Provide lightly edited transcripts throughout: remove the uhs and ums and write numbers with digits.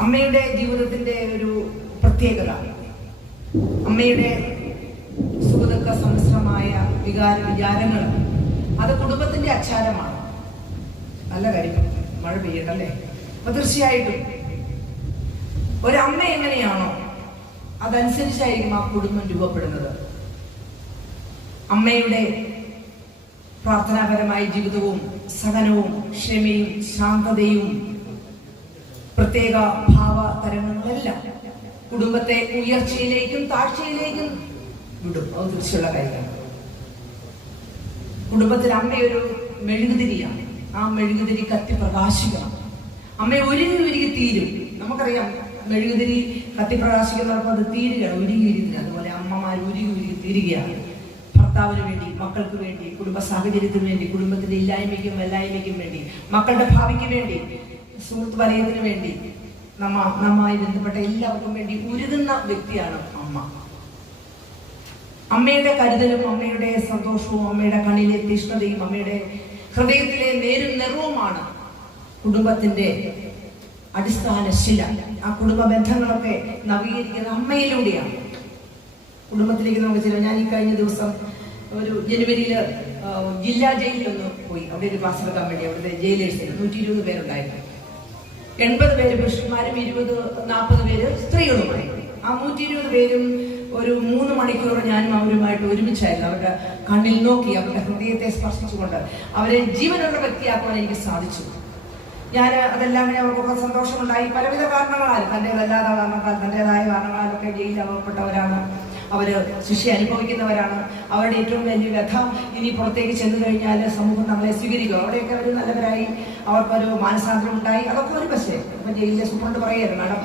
അമ്മയുടെ ജീവിതത്തിന്റെ ഒരു പ്രത്യേകത, അമ്മയുടെ സുഖദുഃഖ സമ്മിശ്രമായ വിചാരങ്ങൾ അത് കുടുംബത്തിന്റെ അച്ചാരമാണ്. നല്ല കാര്യം, മഴ പെയ്യട്ടല്ലേ. അപ്പൊ തീർച്ചയായിട്ടും ഒരമ്മ എങ്ങനെയാണോ അതനുസരിച്ചായിരിക്കും ആ കുടുംബം രൂപപ്പെടുന്നത്. അമ്മയുടെ പ്രാർത്ഥനാപരമായ ജീവിതവും സഹനവും ക്ഷമയും ശാന്തതയും പ്രത്യേക ഭാവ തരങ്ങളെല്ലാം കുടുംബത്തെ ഉയർച്ചയിലേക്കും താഴ്ചയിലേക്കും വിടും. അത് തീർച്ചയുള്ള കാര്യമാണ്. കുടുംബത്തിൽ അമ്മയൊരു മെഴുകുതിരിയാണ്. ആ മെഴുകുതിരി കത്തി പ്രകാശിക്കണം. അമ്മ ഉരുകി തീരും. നമുക്കറിയാം, മെഴുകുതിരി കത്തി പ്രകാശിക്കുന്നവർക്ക് അത് തീരുകയാണ്, ഉരുകിയിരിക്കുക. അതുപോലെ അമ്മമാർ ഉരുകി തീരുകയാണ്. ഭർത്താവിന് വേണ്ടി, മക്കൾക്ക് വേണ്ടി, കുടുംബ സാഹചര്യത്തിന് വേണ്ടി, കുടുംബത്തിന്റെ ഇല്ലായ്മയ്ക്കും എല്ലായ്മയ്ക്കും വേണ്ടി, മക്കളുടെ ഭാവിക്ക് വേണ്ടി, സുഹൃത്ത് വലയത്തിന് വേണ്ടി, നമ്മമായി ബന്ധപ്പെട്ട എല്ലാവർക്കും വേണ്ടി ഉരുകുന്ന വ്യക്തിയാണ് അമ്മ. അമ്മയുടെ കരുതലും അമ്മയുടെ സന്തോഷവും അമ്മയുടെ കണ്ണിലെ തീഷ്ണതയും അമ്മയുടെ ഹൃദയത്തിലെ നേരും നിറവുമാണ് കുടുംബത്തിന്റെ അടിസ്ഥാന ശില. ആ കുടുംബ ബന്ധങ്ങളൊക്കെ നവീകരിക്കുന്ന അമ്മയിലൂടെയാണ്. കുടുംബത്തിലേക്ക് നമുക്ക് ചെല്ലാം. ഞാൻ ഈ കഴിഞ്ഞ ദിവസം ഒരു ജനുവരിയിൽ ജില്ലാ ജയിലിലൊന്ന് പോയി. അവിടെ ഒരു ക്ലാസ് എടുക്കാൻ വേണ്ടി അവിടുത്തെ ജയിലേഴ്സിന് 120 പേരുണ്ടായിരുന്നു. 80 പേര് പുരുഷന്മാരും 20-40 പേര് സ്ത്രീകളുമായി. ആ 120 പേരും ഒരു 3 മണിക്കൂർ ഞാനും അവരുമായിട്ട് ഒരുമിച്ചായിരുന്നു. അവരുടെ കണ്ണിൽ നോക്കി അവരുടെ ഹൃദയത്തെ സ്പർശിച്ചുകൊണ്ട് അവരെ ജീവനുള്ള വ്യക്തിയാക്കുവാൻ എനിക്ക് സാധിച്ചു. ഞാൻ അതെല്ലാം അവർക്കൊക്കെ സന്തോഷമുണ്ടായി. പലവിധ കാരണങ്ങളാൽ, തൻ്റെതല്ലാത്ത കാരണങ്ങളാൽ, തൻ്റെതായ കാരണങ്ങളാലൊക്കെ ജയിലിൽ അകപ്പെട്ടവരാണ്. അവര് ശിക്ഷ അനുഭവിക്കുന്നവരാണ്. അവരുടെ ഏറ്റവും വലിയ വ്യഥ, ഇനി പുറത്തേക്ക് ചെന്നു കഴിഞ്ഞാൽ സമൂഹം നമ്മളെ സ്വീകരിക്കും. അവിടെയൊക്കെ അവർ നല്ലവരായി, അവർക്കൊരു മാനസാന്തരം ഉണ്ടായി. അതൊക്കെ ഒരു പക്ഷേ ഇപ്പം ജയിലിലെ സൂപ്രണ്ട് പറയുകയായിരുന്നു, മാഡം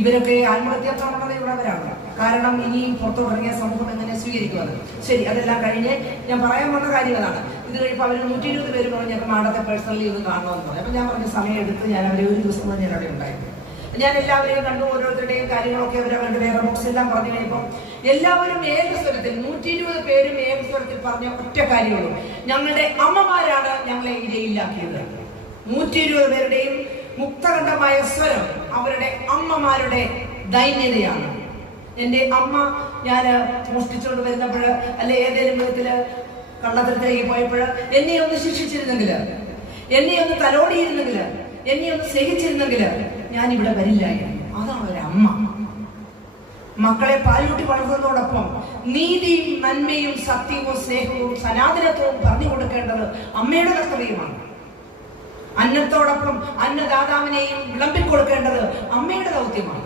ഇവരൊക്കെ ആത്മഹത്യാപ്രവണതയുള്ളവരാണ്. കാരണം ഇനിയും പുറത്തോട്ടിറങ്ങിയ സമൂഹം എങ്ങനെ സ്വീകരിക്കുമെന്ന്. ശരി, അതെല്ലാം കഴിഞ്ഞ് ഞാൻ പറയാൻ വന്ന കാര്യം അതാണ്. ഇത് കഴിയുമ്പോൾ അവർ 120 പേര് പറഞ്ഞു ഞങ്ങൾക്ക് മാഡത്തെ പേഴ്സണലി ഒന്ന് കാണണമെന്ന് പറഞ്ഞു. അപ്പം ഞാൻ പറഞ്ഞ സമയം എടുത്ത് ഞാൻ അവരെ ഒരു ദിവസം ഞാൻ അവിടെ ഉണ്ടായിരുന്നു. ഞാൻ എല്ലാവരെയും കണ്ടു. ഓരോരുത്തരുടെയും കാര്യങ്ങളൊക്കെ അവരവരുടെ വേറെ ബുക്സ് എല്ലാം പറഞ്ഞു കഴിഞ്ഞപ്പോൾ എല്ലാവരും ഏകസ്വരത്തിൽ 120 പേരും ഏകസ്വരത്തിൽ പറഞ്ഞ ഒറ്റ കാര്യമുള്ളൂ: ഞങ്ങളുടെ അമ്മമാരാണ് ഞങ്ങളെ ഈ ജയിലിലാക്കിയത്. 120 പേരുടെയും മുക്തകണ്ഠമായ സ്വരം അവരുടെ അമ്മമാരുടെ ദൈന്യതയാണ്. എൻ്റെ അമ്മ ഞാൻ മോഷ്ടിച്ചുകൊണ്ട് വരുന്നപ്പോൾ, അല്ലെ ഏതെങ്കിലും വിധത്തില് കള്ളത്തരത്തിലേക്ക് പോയപ്പോൾ എന്നെ ഒന്ന് ശിക്ഷിച്ചിരുന്നെങ്കിൽ, എന്നെ ഒന്ന് തലോടിയിരുന്നെങ്കിൽ, എന്നെ ഒന്ന് സ്നേഹിച്ചിരുന്നെങ്കിൽ ഞാൻ ഇവിടെ വരില്ലായിരുന്നു. അതാണ് ഒരമ്മ. മക്കളെ പാലൂട്ടി വളർത്തുന്നതോടൊപ്പം നീതിയും നന്മയും സത്യവും സ്നേഹവും സനാതനത്വവും പറഞ്ഞു കൊടുക്കേണ്ടത് അമ്മയുടെ കർത്തവ്യമാണ്. അന്നത്തോടൊപ്പം അന്നദാതാവിനെയും വിളമ്പിക്കൊടുക്കേണ്ടത് അമ്മയുടെ ദൗത്യമാണ്.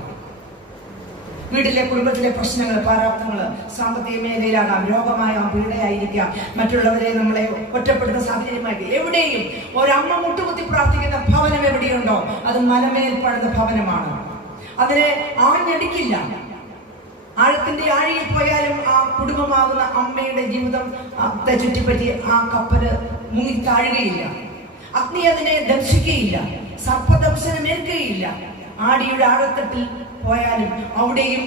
വീട്ടിലെ കുടുംബത്തിലെ പ്രശ്നങ്ങൾ, പ്രാരാബ്ധങ്ങൾ സാമ്പത്തിക മേഖലയിലാകാം, രോഗമായാം, പീഡയായിരിക്കാം, മറ്റുള്ളവരെ നമ്മളെ ഒറ്റപ്പെടുന്ന സാഹചര്യമായിട്ട് എവിടെയും ഒരമ്മ മുട്ടുകുത്തി പ്രാർത്ഥിക്കുന്ന ഭവനം എവിടെയുണ്ടോ അത് മലമേൽ പണിത ഭവനമാണ്. അതിനെ ആഞ്ഞടിക്കില്ല. ആഴത്തിന്റെ ആഴിയിൽ പോയാലും ആ കുടുംബമാകുന്ന അമ്മയുടെ ജീവിതം ചുറ്റിപ്പറ്റി ആ കപ്പല് മുങ്ങി താഴുകയില്ല. അഗ്നി അതിനെ ദംശിക്കുകയില്ല. സർപ്പദംശനമേൽക്കുകയില്ല. ആടിയുടെ ആഴത്തട്ടിൽ പോയാലും അവിടെയും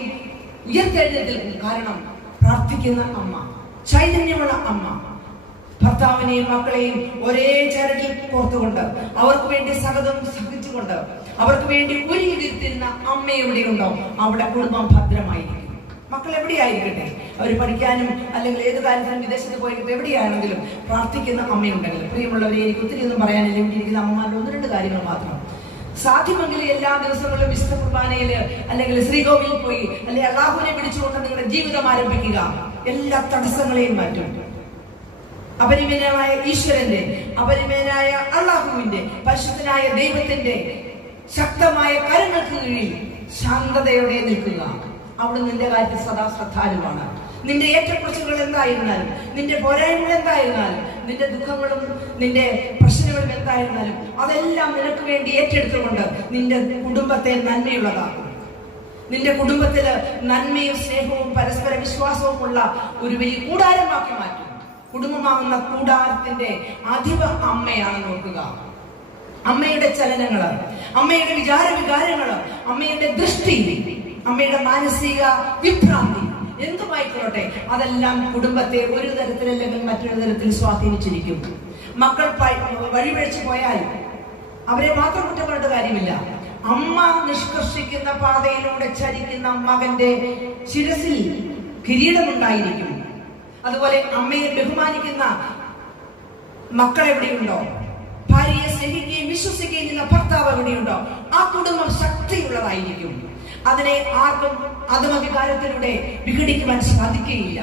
ഉയർത്തെഴുന്നേൽക്കും. കാരണം പ്രാർത്ഥിക്കുന്ന അമ്മ, ചൈതന്യമുള്ള അമ്മ, ഭർത്താവിനെയും മക്കളെയും ഒരേ ചരടിൽ കോർത്തുകൊണ്ട് അവർക്ക് വേണ്ടി സകലം സഹിച്ചുകൊണ്ട് അവർക്ക് വേണ്ടി ഒരുങ്ങിയിരുത്തിരുന്ന അമ്മ എവിടെയുണ്ടോ അവിടെ കുടുംബം ഭദ്രമായിരിക്കും. മക്കൾ എവിടെയായിരിക്കട്ടെ, അവർ പഠിക്കാനും അല്ലെങ്കിൽ ഏത് കാര്യത്തിനും വിദേശത്ത് പോയിട്ട് എവിടെയാണെങ്കിലും പ്രാർത്ഥിക്കുന്ന അമ്മയുണ്ടെങ്കിൽ, പ്രിയമുള്ളവരെ, എനിക്ക് ഒത്തിരി ഒന്നും പറയാനില്ല. ഇവിടെ ഇരിക്കുന്ന അമ്മമാരുടെ 1-2 കാര്യങ്ങൾ മാത്രം. സാധ്യമെങ്കിൽ എല്ലാ ദിവസങ്ങളിലും വിശുദ്ധ കുർബാനയില് അല്ലെങ്കിൽ ശ്രീകോവിലിൽ പോയി അല്ലെങ്കിൽ അള്ളാഹുവിനെ പിടിച്ചുകൊണ്ട് നിങ്ങളുടെ ജീവിതം ആരംഭിക്കുക. എല്ലാ തടസ്സങ്ങളെയും മാറ്റും. അപരിമേയനായ ഈശ്വരന്റെ, അപരിമേയനായ അള്ളാഹുവിന്റെ, പരിശുദ്ധനായ ദൈവത്തിന്റെ ശക്തമായ കരങ്ങൾക്ക് കീഴിൽ ശാന്തതയോടെ നിൽക്കുക. അവിടെ നിന്റെ കാര്യത്തിൽ സദാ ശ്രദ്ധാലുവാണ്. നിന്റെ ഏറ്റക്കുറച്ചുകൾ എന്തായിരുന്നാലും, നിന്റെ പോരായ്മകൾ എന്തായിരുന്നാലും, നിന്റെ ദുഃഖങ്ങളും നിന്റെ പ്രശ്നങ്ങളും എന്തായിരുന്നാലും അതെല്ലാം നിനക്ക് വേണ്ടി ഏറ്റെടുത്തുകൊണ്ട് നിന്റെ കുടുംബത്തെ നന്മയുള്ളതാക്കും. നിന്റെ കുടുംബത്തില് നന്മയും സ്നേഹവും പരസ്പര വിശ്വാസവും ഉള്ള ഒരു വലിയ കൂടാരമാക്കി മാറ്റും. കുടുംബമാകുന്ന കൂടാരത്തിന്റെ അധിപ അമ്മയാണ്. നോക്കുക, അമ്മയുടെ ചലനങ്ങള്, അമ്മയുടെ വികാരങ്ങള്, അമ്മയുടെ ദൃഷ്ടി, അമ്മയുടെ മാനസിക വിഭ്രാന്തി എന്തുമായിക്കൊള്ളട്ടെ അതെല്ലാം കുടുംബത്തെ ഒരു തരത്തിലല്ലെങ്കിൽ മറ്റൊരു തരത്തിൽ സ്വാധീനിച്ചിരിക്കും. മക്കൾ വഴിപിഴച്ചു പോയാൽ അവരെ മാത്രം കുറ്റം പറഞ്ഞിട്ട് കാര്യമില്ല. അമ്മ നിഷ്കർഷിക്കുന്ന പാതയിലൂടെ ചരിക്കുന്ന മകന്റെ ശിരസിൽ കിരീടമുണ്ടായിരിക്കും. അതുപോലെ അമ്മയെ ബഹുമാനിക്കുന്ന മക്കൾ എവിടെയുണ്ടോ, ഭാര്യയെ സ്നേഹിക്കുകയും വിശ്വസിക്കുകയും ചെയ്യുന്ന ഭർത്താവ് എവിടെയുണ്ടോ, ആ കുടുംബം ശക്തിയുള്ളതായിരിക്കും. അതിനെ ആർക്കും അധമവികാരത്തിലൂടെ വിഘടിക്കുവാൻ സാധിക്കുകയില്ല.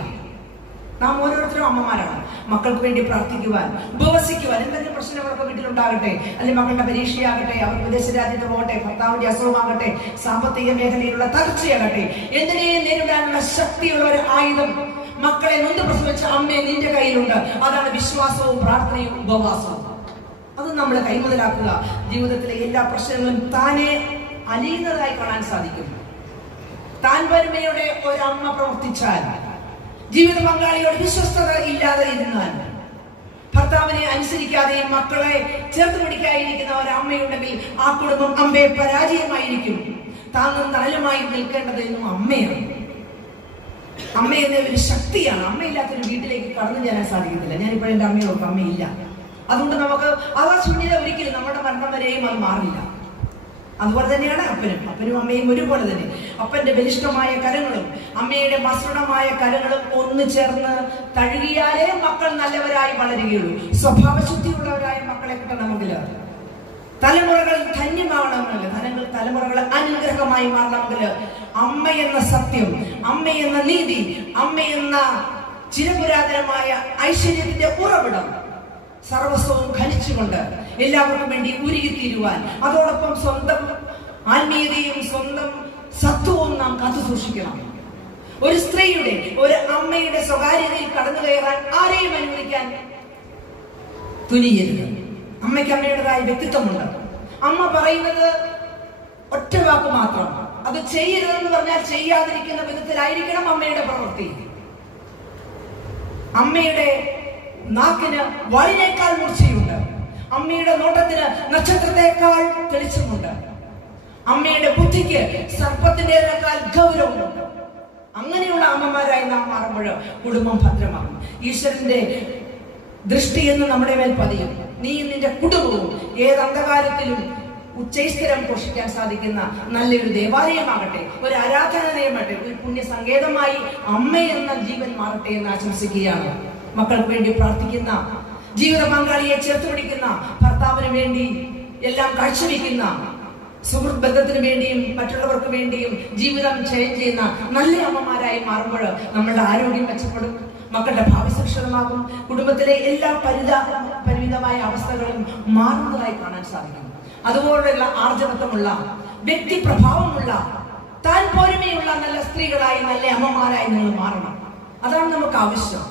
നാം ഓരോരുത്തരും അമ്മമാരാണ്. മക്കൾക്ക് വേണ്ടി പ്രാർത്ഥിക്കുവാൻ, ഉപവസിക്കുവാൻ, എന്തെങ്കിലും പ്രശ്നങ്ങളൊക്കെ വീട്ടിലുണ്ടാകട്ടെ, അല്ലെങ്കിൽ മക്കളുടെ പരീക്ഷയാകട്ടെ, അവർ വിദേശ രാജ്യത്ത് പോകട്ടെ, ഭർത്താവിന്റെ അസുഖമാകട്ടെ, സാമ്പത്തിക മേഖലയിലുള്ള തകർച്ചയാകട്ടെ, എന്തിനേയും നേരിടാനുള്ള ശക്തിയുള്ള ഒരു ആയുധം മക്കളെ നൊന്ത് പ്രസവിച്ച അമ്മയെ നിന്റെ കയ്യിലുണ്ട്. അതാണ് വിശ്വാസവും പ്രാർത്ഥനയും ഉപവാസവും. അത് നമ്മൾ കൈമുതലാക്കുക. ജീവിതത്തിലെ എല്ലാ പ്രശ്നങ്ങളും താനെ അലിയുന്നതായി കാണാൻ സാധിക്കും. താൻ വരുമയോടെ ഒരമ്മ പ്രവർത്തിച്ചാൽ, ജീവിത പങ്കാളിയോട് വിശ്വസ്തത ഇല്ലാതെ ഇരുന്നാൽ, ഭർത്താവിനെ അനുസരിക്കാതെയും മക്കളെ ചേർത്ത് പിടിക്കാതിരിക്കുന്ന ഒരമ്മയുണ്ടെങ്കിൽ ആ കുടുംബം അമ്മയെ പരാജയമായിരിക്കും. താങ്ങും തണലുമായി നിൽക്കേണ്ടതെന്നും അമ്മയാണ്. അമ്മ എന്ന ഒരു ശക്തിയാണ്. അമ്മയില്ലാത്തൊരു വീട്ടിലേക്ക് കടന്നു ചെല്ലാൻ സാധിക്കത്തില്ല. ഞാനിപ്പോൾ എൻ്റെ അമ്മയോട് അമ്മയില്ല. അതുകൊണ്ട് നമുക്ക് ആ ശൂന്യത ഒരിക്കലും നമ്മുടെ മരണം വരെയും അത് മാറില്ല. അതുപോലെ തന്നെയാണ് അപ്പനും അമ്മയും ഒരുപോലെ തന്നെ. അപ്പന്റെ ബലിഷ്ഠമായ കരങ്ങളും അമ്മയുടെ മസൃണമായ കരങ്ങളും ഒന്ന് ചേർന്ന് തഴുകിയാലേ മക്കൾ നല്ലവരായി വളരുകയുള്ളൂ. സ്വഭാവശുദ്ധിയുള്ളവരായ മക്കളെ കിട്ടണമെങ്കിൽ, തലമുറകൾ ധന്യമാകണമെങ്കിൽ, തലമുറകൾ അനുഗ്രഹമായി മാറണമെങ്കിൽ അമ്മ എന്ന സത്യം, അമ്മ എന്ന നീതി, അമ്മ എന്ന ചിരപുരാതനമായ ഐശ്വര്യത്തിന്റെ ഉറവിടം സർവസ്വവും ഖനിച്ചുകൊണ്ട് എല്ലാവർക്കും വേണ്ടി ഉരുകിത്തീരുവാൻ, അതോടൊപ്പം സ്വന്തം ആത്മീയതയും സ്വന്തം സത്വവും നാം കാത്തു സൂക്ഷിക്കണം. ഒരു സ്ത്രീയുടെ, ഒരു അമ്മയുടെ സ്വകാര്യതയിൽ കടന്നു കയറാൻ ആരെയും അനുവദിക്കാൻ തുനിയരുത്. അമ്മയ്ക്ക് അമ്മയുടേതായ വ്യക്തിത്വമുണ്ട്. അമ്മ പറയുന്നത് ഒറ്റ വാക്ക് മാത്രം. അത് ചെയ്യരുതെന്ന് പറഞ്ഞാൽ ചെയ്യാതിരിക്കുന്ന വിധത്തിലായിരിക്കണം അമ്മയുടെ പ്രവൃത്തി. അമ്മയുടെ നാക്കിന് വാളിനേക്കാൾ മൂർച്ചയുണ്ട്. അമ്മയുടെ നോട്ടത്തിന് നക്ഷത്രത്തെക്കാൾ തെളിച്ചമുണ്ട്. അമ്മയുടെ ബുദ്ധിക്ക് സർപ്പത്തിൻ്റെതിനേക്കാൾ ഗൗരവമുണ്ട്. അങ്ങനെയുള്ള അമ്മമാരായി നാം മാറുമ്പോൾ കുടുംബം ഭദ്രമാകും. ഈശ്വരന്റെ ദൃഷ്ടി എന്ന് നമ്മുടെ മേൽ പതിയും. നീ നിന്റെ കുടുംബവും ഏത് അന്ധകാരത്തിലും ഉച്ചൈസ്ഥിരം പോഷിക്കാൻ സാധിക്കുന്ന നല്ലൊരു ദേവാലയമാകട്ടെ, ഒരു ആരാധനാലയമാകട്ടെ, ഒരു പുണ്യ സങ്കേതമായി അമ്മ എന്ന ജീവൻ മാറട്ടെ എന്ന് ആശംസിക്കുകയാണ്. മക്കൾക്ക് വേണ്ടി പ്രാർത്ഥിക്കുന്ന, ജീവിത പങ്കാളിയെ ചേർത്ത് പിടിക്കുന്ന, ഭർത്താവിന് വേണ്ടി എല്ലാം കാഴ്ചവെക്കുന്ന, സുഹൃത്ത് ബന്ധത്തിന് വേണ്ടിയും മറ്റുള്ളവർക്ക് വേണ്ടിയും ജീവിതം ചെയ്യുന്ന നല്ല അമ്മമാരായി മാറുമ്പോൾ നമ്മളുടെ ആരോഗ്യം മെച്ചപ്പെടും, മക്കളുടെ ഭാവി സുരക്ഷിതമാകും, കുടുംബത്തിലെ എല്ലാ പരിമിതമായ അവസ്ഥകളും മാറുന്നതായി കാണാൻ സാധിക്കും. അതുപോലുള്ള ആർജവത്വമുള്ള, വ്യക്തിപ്രഭാവമുള്ള, താൻ പോരുമയുള്ള നല്ല സ്ത്രീകളായി, നല്ല അമ്മമാരായി നിങ്ങൾ മാറണം. അതാണ് നമുക്ക് ആവശ്യം.